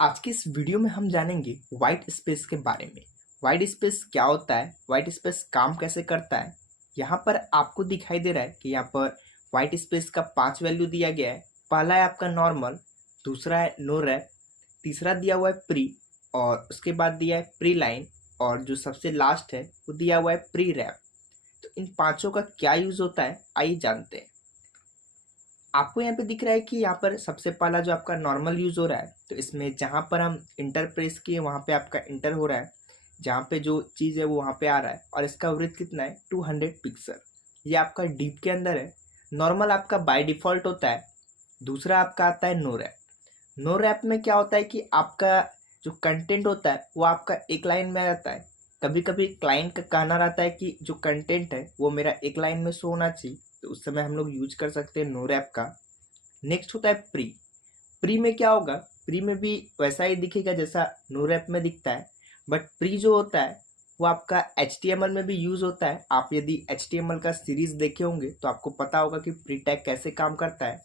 आज की इस वीडियो में हम जानेंगे वाइट स्पेस के बारे में। वाइट स्पेस क्या होता है, वाइट स्पेस काम कैसे करता है। यहाँ पर आपको दिखाई दे रहा है कि यहाँ पर वाइट स्पेस का 5 वैल्यू दिया गया है। पहला है आपका नॉर्मल, दूसरा है नो रैप, तीसरा दिया हुआ है प्री, और उसके बाद दिया है प्री लाइन, और जो सबसे लास्ट है वो दिया हुआ है प्री रैप। तो इन पांचों का क्या यूज होता है, आइए जानते हैं। आपको यहाँ पे दिख रहा है कि यहाँ पर सबसे पहला जो आपका नॉर्मल यूज हो रहा है, तो इसमें जहाँ पर हम इंटर प्रेस किए वहाँ पे आपका इंटर हो रहा है, जहाँ पे जो चीज़ है वो वहाँ पे आ रहा है, और इसका वृत्त कितना है 200 पिक्सल। ये आपका डीप के अंदर है। नॉर्मल आपका बाय डिफॉल्ट होता है। दूसरा आपका आता है नो रैप। नो रैप में क्या होता है कि आपका जो कंटेंट होता है वो आपका एक लाइन में रहता है। कभी कभी क्लाइंट का कहना रहता है कि जो कंटेंट है वो मेरा एक लाइन में शो होना चाहिए, तो उस समय हम लोग यूज कर सकते हैं नो रैप का। नेक्स्ट होता है प्री। प्री में क्या होगा, प्री में भी वैसा ही दिखेगा जैसा नो रैप में दिखता है, बट प्री जो होता है वो आपका HTML में भी यूज होता है। आप यदि HTML का सीरीज देखे होंगे तो आपको पता होगा कि प्री टैग कैसे काम करता है।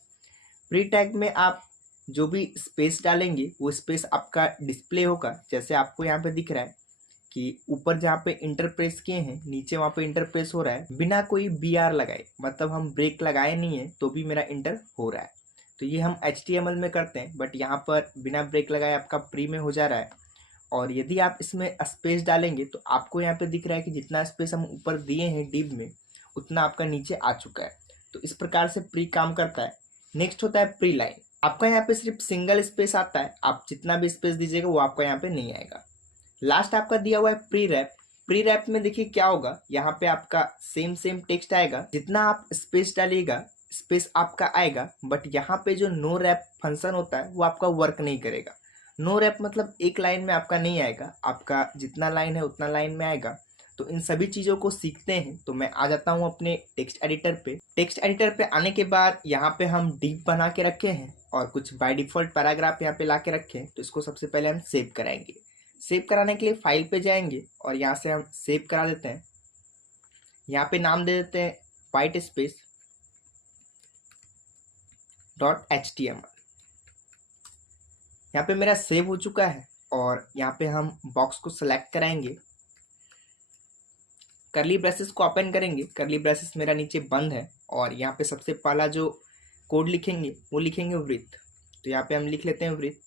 प्री टैग में आप जो भी स्पेस डालेंगे वो स्पेस आपका डिस्प्ले होगा, जैसे आपको यहाँ पे दिख रहा है कि ऊपर जहाँ पे इंटर प्रेस किए हैं नीचे वहाँ पे इंटर प्रेस हो रहा है बिना कोई BR लगाए, मतलब हम ब्रेक लगाए नहीं है तो भी मेरा इंटर हो रहा है। तो ये हम HTML में करते हैं, बट यहाँ पर बिना ब्रेक लगाए आपका प्री में हो जा रहा है। और यदि आप इसमें स्पेस डालेंगे तो आपको यहाँ पे दिख रहा है कि जितना स्पेस हम ऊपर दिए हैं डिव में उतना आपका नीचे आ चुका है। तो इस प्रकार से प्री काम करता है। नेक्स्ट होता है प्री लाइन। आपका यहाँ पे सिर्फ सिंगल स्पेस आता है, आप जितना भी स्पेस दीजिएगा वो आपका यहाँ पे नहीं आएगा। लास्ट आपका दिया हुआ है प्री रैप। प्री रैप में देखिए क्या होगा, यहाँ पे आपका सेम टेक्स्ट आएगा, जितना आप स्पेस डालिएगा स्पेस आपका आएगा, बट यहाँ पे जो नो रैप फंक्शन होता है वो आपका वर्क नहीं करेगा। नो रैप मतलब एक लाइन में आपका नहीं आएगा, आपका जितना लाइन है उतना लाइन में आएगा। तो इन सभी चीज़ों को सीखते हैं, तो मैं आ जाता हूँ अपने टेक्स्ट एडिटर पे। टेक्स्ट एडिटर पे आने के बाद यहाँ पे हम डीप बना के रखे हैं और कुछ बाय डिफॉल्ट पैराग्राफ यहाँ पे ला के रखे हैं, तो इसको सबसे पहले हम सेव कराएंगे। सेव कराने के लिए फाइल पे जाएंगे और यहाँ से हम सेव करा देते हैं। यहाँ पे नाम दे देते हैं वाइट स्पेस .html। यहाँ पे मेरा सेव हो चुका है और यहाँ पे हम बॉक्स को सिलेक्ट कराएंगे, करली ब्रेसेस को ओपन करेंगे। करली ब्रेसेस मेरा नीचे बंद है और यहाँ पे सबसे पहला जो कोड लिखेंगे वो लिखेंगे वृत्त। तो यहाँ पे हम लिख लेते हैं वृत्त।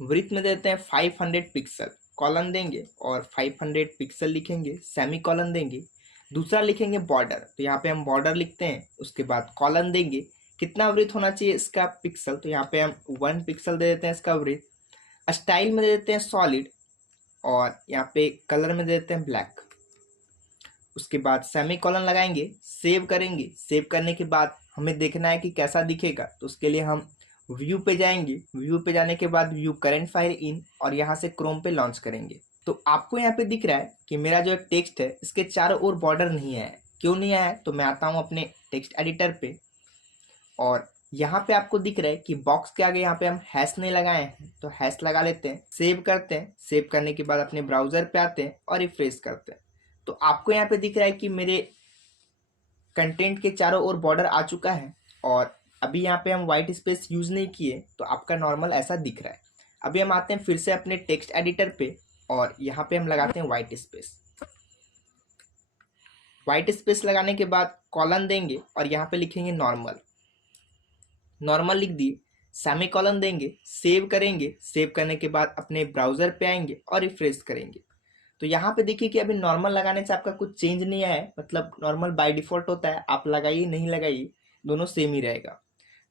वृत्त में देते हैं 500 पिक्सल, कॉलन देंगे और 500 पिक्सल लिखेंगे, सेमी कॉलन देंगे। दूसरा लिखेंगे बॉर्डर, तो यहाँ पे हम बॉर्डर लिखते हैं, उसके बाद कॉलन देंगे। कितना वृत्त होना चाहिए इसका पिक्सल, तो यहाँ पे हम 1 पिक्सल दे देते हैं इसका वृत्त। स्टाइल में दे देते हैं सॉलिड और यहाँ पे कलर में दे देते हैं ब्लैक। उसके बाद सेमी कॉलन लगाएंगे, सेव करेंगे। सेव करने के बाद हमें देखना है कि कैसा दिखेगा, तो उसके लिए हम व्यू पे जाएंगे। व्यू पे जाने के बाद व्यू करंट फाइल इन, और यहाँ से क्रोम पे लॉन्च करेंगे। तो आपको यहाँ पे दिख रहा है कि मेरा जो टेक्स्ट है इसके चारों ओर बॉर्डर नहीं आया है। क्यों नहीं आया है, तो मैं आता हूँ अपने टेक्स्ट एडिटर पे और यहाँ पे आपको दिख रहा है कि बॉक्स के आगे यहाँ पे हम हैश नहीं लगाए हैं, तो हैश लगा लेते हैं। सेव करते हैं। सेव करने के बाद अपने ब्राउजर पे आते हैं और रिफ्रेश करते हैं। तो आपको यहाँ पे दिख रहा है कि मेरे कंटेंट के चारों ओर बॉर्डर आ चुका है, और अभी यहाँ पे हम व्हाइट स्पेस यूज नहीं किए तो आपका नॉर्मल ऐसा दिख रहा है। अभी हम आते हैं फिर से अपने टेक्स्ट एडिटर पे और यहाँ पे हम लगाते हैं व्हाइट स्पेस। व्हाइट स्पेस लगाने के बाद कॉलन देंगे और यहाँ पे लिखेंगे नॉर्मल। नॉर्मल लिख दिए, सेमी कॉलन देंगे, सेव करेंगे। सेव करने के बाद अपने ब्राउजर पे आएंगे और रिफ्रेश करेंगे। तो यहाँ पे देखिए कि अभी नॉर्मल लगाने से आपका कुछ चेंज नहीं आया है, मतलब नॉर्मल बाय डिफॉल्ट होता है, आप लगाइए नहीं लगाइए दोनों सेम ही रहेगा।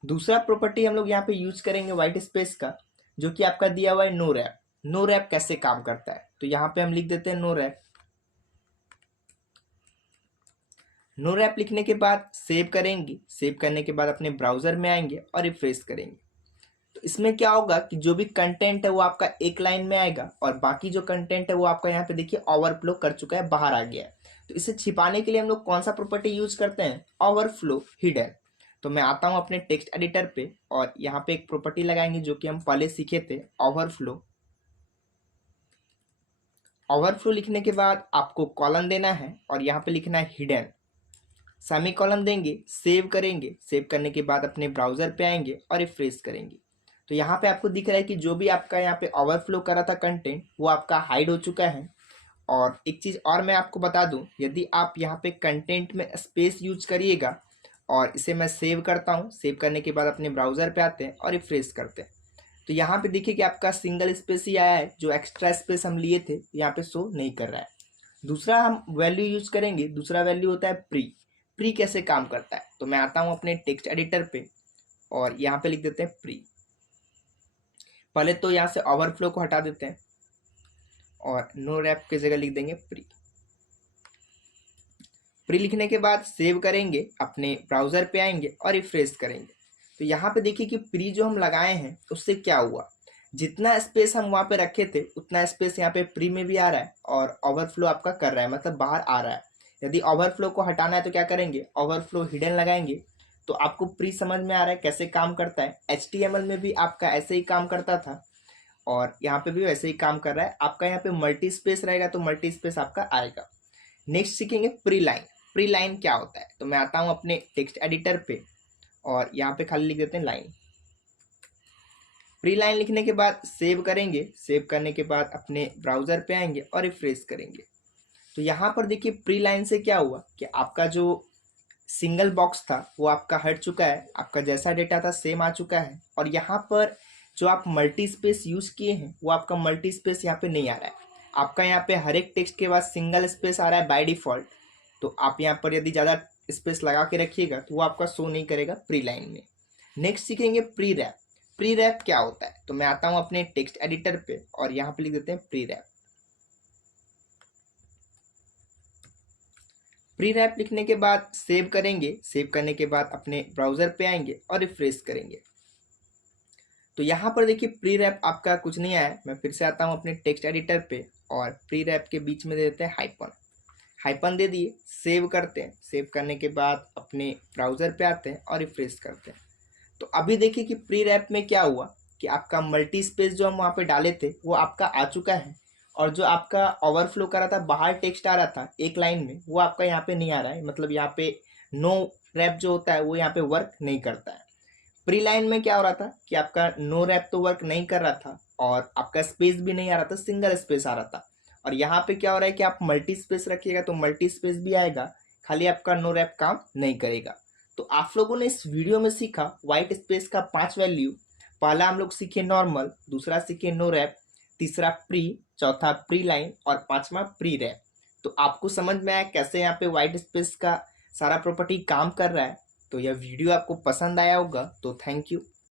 दूसरा प्रॉपर्टी हम लोग यहाँ पे यूज करेंगे व्हाइट स्पेस का, जो कि आपका दिया हुआ है नो रैप। नो रैप कैसे काम करता है, तो यहाँ पे हम लिख देते हैं नो रैप। नो रैप लिखने के बाद सेव करेंगे। सेव करने के बाद अपने ब्राउजर में आएंगे और रिफ्रेश करेंगे। तो इसमें क्या होगा कि जो भी कंटेंट है वो आपका एक लाइन में आएगा, और बाकी जो कंटेंट है वो आपका यहाँ पे देखिए ओवरफ्लो कर चुका है, बाहर आ गया है। तो इसे छिपाने के लिए हम लोग कौन सा प्रॉपर्टी यूज करते हैं, ओवरफ्लो हिडन। तो मैं आता हूँ अपने टेक्स्ट एडिटर पे और यहाँ पे एक प्रॉपर्टी लगाएंगे जो कि हम पहले सीखे थे, ओवरफ्लो। ओवरफ्लो लिखने के बाद आपको कॉलन देना है और यहाँ पे लिखना है हिडन। सेमी कॉलन देंगे, सेव करेंगे। सेव करने के बाद अपने ब्राउजर पे आएंगे और रिफ्रेश करेंगे। तो यहाँ पे आपको दिख रहा है कि जो भी आपका यहाँ पे ओवरफ्लो कर रहा था कंटेंट वो आपका हाइड हो चुका है। और एक चीज़ और मैं आपको बता दूं, यदि आप यहाँ पे कंटेंट में स्पेस यूज करिएगा और इसे मैं सेव करता हूँ, सेव करने के बाद अपने ब्राउज़र पे आते हैं और रिफ्रेश करते हैं, तो यहाँ पे देखिए कि आपका सिंगल स्पेस ही आया है, जो एक्स्ट्रा स्पेस हम लिए थे यहाँ पे शो नहीं कर रहा है। दूसरा हम वैल्यू यूज करेंगे, दूसरा वैल्यू होता है प्री। प्री कैसे काम करता है, तो मैं आता हूँ अपने टेक्स्ट एडिटर पे और यहाँ पे लिख देते हैं प्री। पहले तो यहाँ से ओवरफ्लो को हटा देते हैं और नो रैप की जगह लिख देंगे प्री। प्री लिखने के बाद सेव करेंगे, अपने ब्राउज़र पे आएंगे और रिफ्रेश करेंगे। तो यहाँ पे देखिए कि प्री जो हम लगाए हैं उससे क्या हुआ, जितना स्पेस हम वहाँ पे रखे थे उतना स्पेस यहाँ पे प्री में भी आ रहा है और ओवरफ्लो आपका कर रहा है, मतलब बाहर आ रहा है। यदि ओवरफ्लो को हटाना है तो क्या करेंगे, ओवरफ्लो हिडन लगाएंगे। तो आपको प्री समझ में आ रहा है कैसे काम करता है। HTML में भी आपका ऐसे ही काम करता था और यहाँ पे भी वैसे ही काम कर रहा है। आपका यहाँ पे मल्टी स्पेस रहेगा तो मल्टी स्पेस आपका आएगा। नेक्स्ट सीखेंगे प्री लाइन। प्री लाइन क्या होता है, तो मैं आता हूँ अपने टेक्स्ट एडिटर पे और यहाँ पे खाली लिख देते हैं लाइन। प्री लाइन लिखने के बाद सेव करेंगे, सेव करने के बाद अपने ब्राउज़र पे आएंगे और रिफ्रेश करेंगे। तो यहाँ पर देखिए प्री लाइन से क्या हुआ कि आपका जो सिंगल बॉक्स था वो आपका हट चुका है, आपका जैसा डेटा था सेम आ चुका है। और यहाँ पर जो आप मल्टी स्पेस यूज़ किए हैं वो आपका मल्टी स्पेस यहाँ पे नहीं आ रहा है। आपका यहाँ पे हर एक टेक्स्ट के बाद सिंगल स्पेस आ रहा है बाय डिफ़ॉल्ट। तो आप यहाँ पर यदि ज़्यादा स्पेस लगा के रखिएगा तो वो आपका शो नहीं करेगा प्री लाइन में। नेक्स्ट सीखेंगे प्री रैप। प्री रैप क्या होता है, तो मैं आता हूँ अपने टेक्स्ट एडिटर पे और यहाँ पे लिख देते हैं प्री रैप। प्री रैप लिखने के बाद सेव करेंगे, सेव करने के बाद अपने ब्राउज़र पे आएंगे और रिफ्रेश करेंगे। तो यहाँ पर देखिए प्री रैप आपका कुछ नहीं आया। मैं फिर से आता हूँ अपने टेक्स्ट एडिटर पे और प्री रैप के बीच में दे देते हैं हाइपन। हाइपन दे दिए, सेव करते हैं, सेव करने के बाद अपने ब्राउज़र पे आते हैं और रिफ्रेश करते हैं। तो अभी देखिए कि प्री रैप में क्या हुआ कि आपका मल्टी स्पेस जो हम वहाँ पे डाले थे वो आपका आ चुका है और जो आपका ओवरफ्लो कर रहा था, बाहर टेक्स्ट आ रहा था एक लाइन में, वो आपका यहाँ पे नहीं आ रहा है। मतलब यहाँ पे नो रैप जो होता है वो यहाँ पे वर्क नहीं करता है। प्री लाइन में क्या हो रहा था कि आपका नो रैप तो वर्क नहीं कर रहा था और आपका स्पेस भी नहीं आ रहा था, सिंगल स्पेस आ रहा था। और यहाँ पे क्या हो रहा है कि आप मल्टी स्पेस रखिएगा तो मल्टी स्पेस भी आएगा, खाली आपका नो रैप काम नहीं करेगा। तो आप लोगों ने इस वीडियो में सीखा व्हाइट स्पेस का 5 वैल्यू। पहला हम लोग सीखे नॉर्मल, दूसरा सीखे नो रैप, तीसरा प्री, चौथा प्री लाइन और पांचवा प्री रैप। तो आपको समझ में आया कैसे यहाँ पे व्हाइट स्पेस का सारा प्रॉपर्टी काम कर रहा है। तो यह वीडियो आपको पसंद आया होगा, तो थैंक यू।